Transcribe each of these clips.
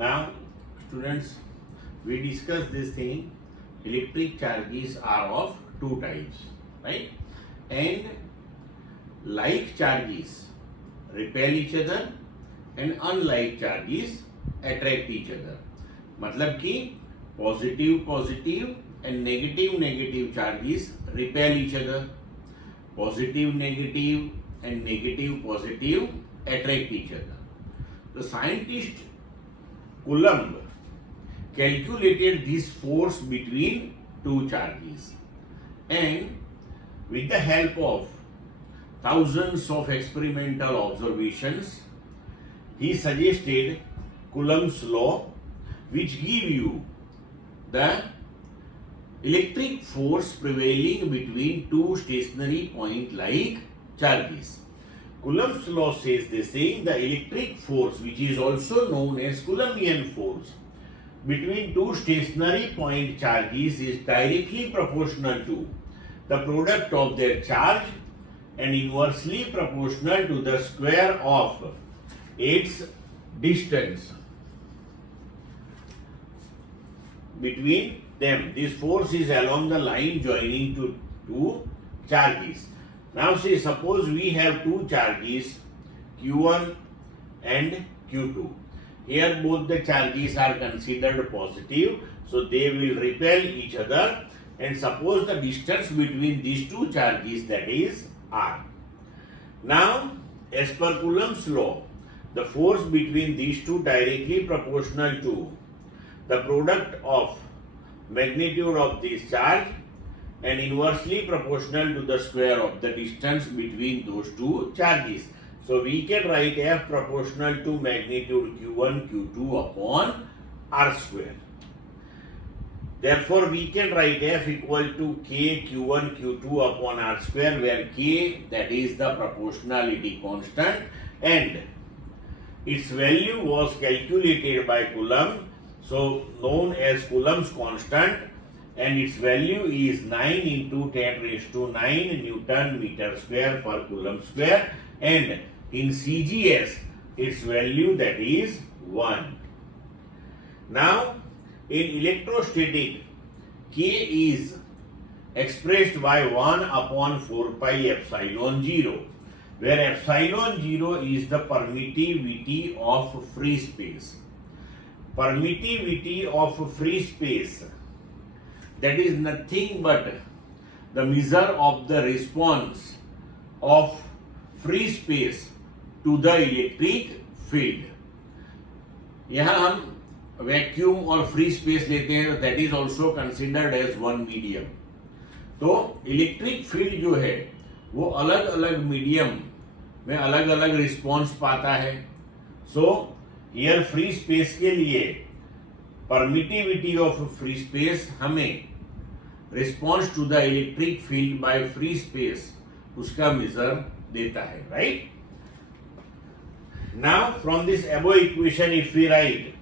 Now, students, we discussed this thing. Electric charges are of two types, right? And like charges repel each other and unlike charges attract each other. मतलब कि positive positive and negative negative charges repel each other. Positive negative and negative positive attract each other. The scientist Coulomb calculated this force between two charges, and with the help of thousands of experimental observations, he suggested Coulomb's law, which give you the electric force prevailing between two stationary point-like charges. Coulomb's law says this thing: the electric force, which is also known as Coulombian force, between two stationary point charges is directly proportional to the product of their charge and inversely proportional to the square of its distance between them. This force is along the line joining to two charges. Now see, suppose we have two charges Q1 and Q2. Here both the charges are considered positive, so they will repel each other, and suppose the distance between these two charges, that is R. Now, as per Coulomb's law, the force between these two directly proportional to the product of magnitude of this charge and inversely proportional to the square of the distance between those two charges. So we can write F proportional to magnitude Q1 Q2 upon R square. Therefore we can write F equal to K Q1 Q2 upon R square, where K, that is the proportionality constant, and its value was calculated by Coulomb, so known as Coulomb's constant, and its value is 9 into 10 raised to 9 Newton meter square per Coulomb square, and in CGS its value, that is 1. Now in electrostatic, K is expressed by 1 upon 4 pi epsilon 0, where epsilon 0 is the permittivity of free space. Permittivity of free space, that is nothing but the measure of the response of free space to the electric field. यहाँ हम vacuum और free space लेते हैं, that is also considered as one medium. तो electric field जो है वो अलग अलग मीडियम में अलग अलग रिस्पॉन्स पाता है. सो हियर फ्री स्पेस के लिए परमिटिविटी ऑफ फ्री स्पेस हमें response to the electric field by free space उसका मेजर देता है, right? Now from this above equation if we write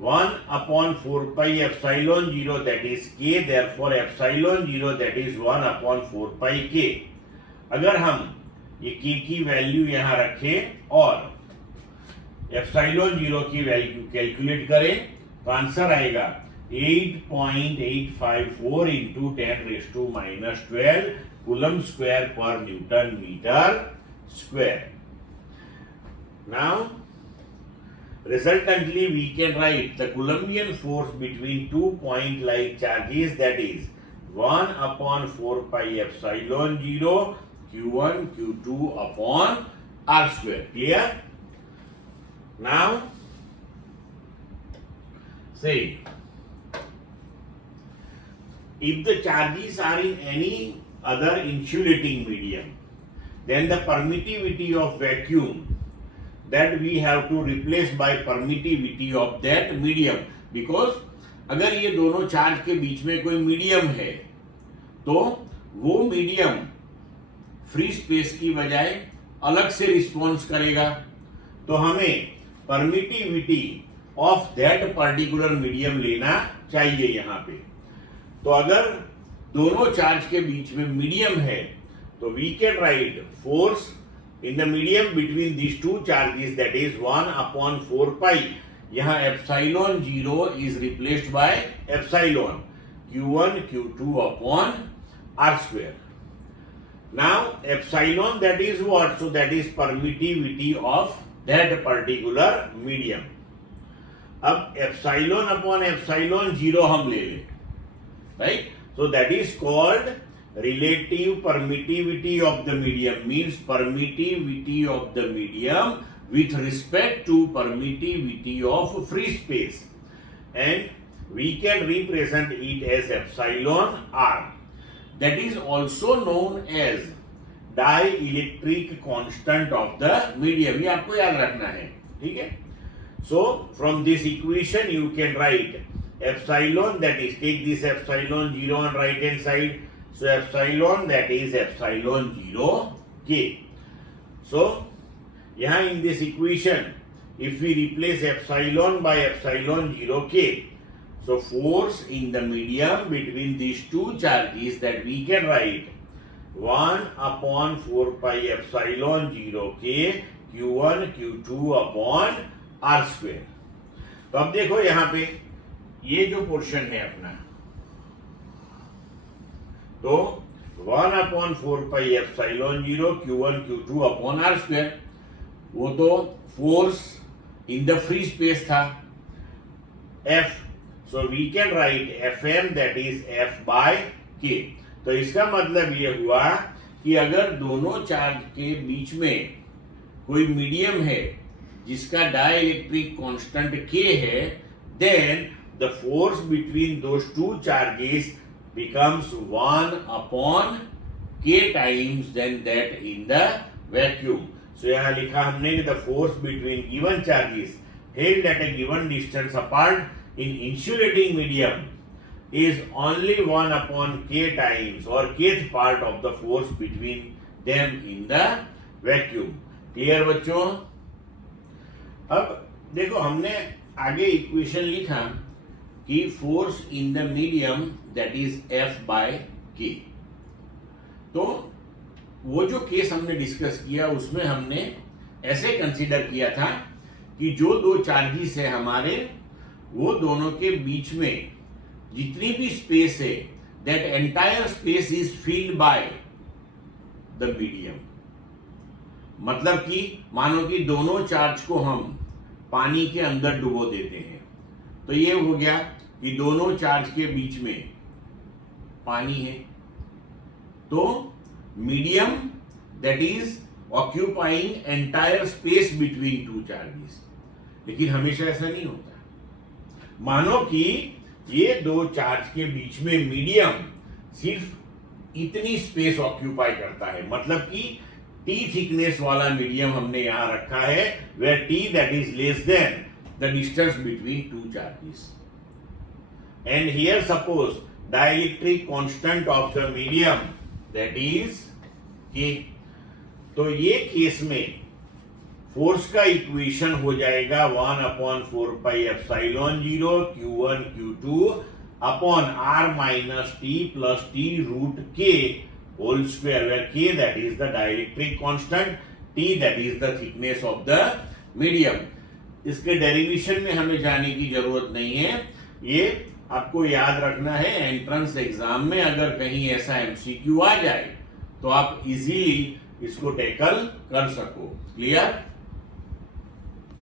1 upon 4 pi epsilon 0, that is K, therefore epsilon 0, that is 1 upon 4 pi K. अगर हम ये K की value यहाँ रखें और epsilon 0 की वैल्यू कैलकुलेट करें तो आंसर आएगा 8.854 into 10 raised to minus 12 Coulomb square per Newton meter square. Now, resultantly, we can write the Coulombian force between two point-like charges, that is 1 upon 4 pi epsilon 0 Q1 Q2 upon R square. Clear? Now, say, if the charges are in any other insulating medium, then the permittivity of vacuum, that we have to replace by permittivity of that medium, because अगर ये दोनों charge के बीच में कोई medium है तो वो medium free space की बजाय अलग से रिस्पॉन्स करेगा. तो हमें permittivity of that particular medium लेना चाहिए यहाँ पे. तो अगर दोनों चार्ज के बीच में मीडियम है तो we can write force in the medium between these two charges, that is 1 upon 4 pi यहाँ epsilon 0 is replaced by epsilon Q1 Q2 upon R square. Now epsilon, that is what? So that is permittivity of that particular medium. अब epsilon upon epsilon 0 हम ले लें, right? So that is called relative permittivity of the medium, means permittivity of the medium with respect to permittivity of free space, and we can represent it as epsilon R. That is also known as dielectric constant of the medium. ये आपको याद रखना है, ठीक है? So from this equation you can write epsilon, that is, take this epsilon 0 on right hand side. So epsilon, that is epsilon 0 k. So यहाँ in this equation if we replace epsilon by epsilon 0 k, so force in the medium between these two charges, that we can write 1 upon 4 pi epsilon 0 k Q1 Q2 upon R square. तो अब देखो यहाँ पे ये जो portion है अपना, तो 1 upon 4 pi epsilon 0 Q1 Q2 upon R square, वो तो force in the free space था F. So we can write Fm, that is F by K. तो इसका मतलब ये हुआ कि अगर दोनों चार्ज के बीच में कोई मीडियम है जिसका डाइलेक्ट्रिक कांस्टेंट K है, then the force between those two charges becomes 1 upon K times than that in the vacuum. So यहाँ लिखा हमने कि the force between given charges held at a given distance apart in insulating medium is only 1 upon k times or kth part of the force between them in the vacuum. Clear बच्चों? अब देखो हमने आगे equation लिखा कि force in the medium, that is F by K. तो वो जो केस हमने डिस्कस किया उसमें हमने ऐसे कंसीडर किया था कि जो दो चार्जेस है हमारे, वो दोनों के बीच में जितनी भी स्पेस है, that entire space is filled by the medium. मतलब कि मानो कि दोनों चार्ज को हम पानी के अंदर डुबो देते हैं, तो ये हो गया कि दोनों चार्ज के बीच में पानी है, तो medium that is occupying entire space between two charges. लेकिन हमेशा ऐसा नहीं होता. मानो कि ये दो चार्ज के बीच में मीडियम सिर्फ इतनी स्पेस ऑक्यूपाई करता है, मतलब कि T थिकनेस वाला मीडियम हमने यहां रखा है, where T that is less than the distance between two charges. And here suppose dielectric constant of the medium that is K. तो ये केस में फोर्स का इक्वेशन हो जाएगा 1 upon 4 pi epsilon 0 Q1 Q2 upon R minus T plus T root K whole square, where K that is the dielectric constant, T that is the thickness of the medium. इसके derivation में हमें जाने की जरूरत नहीं है, ये आपको याद रखना है. एंट्रेंस एग्जाम में अगर कहीं ऐसा MCQ आ जाए तो आप इजीली इसको टैकल कर सको. क्लियर?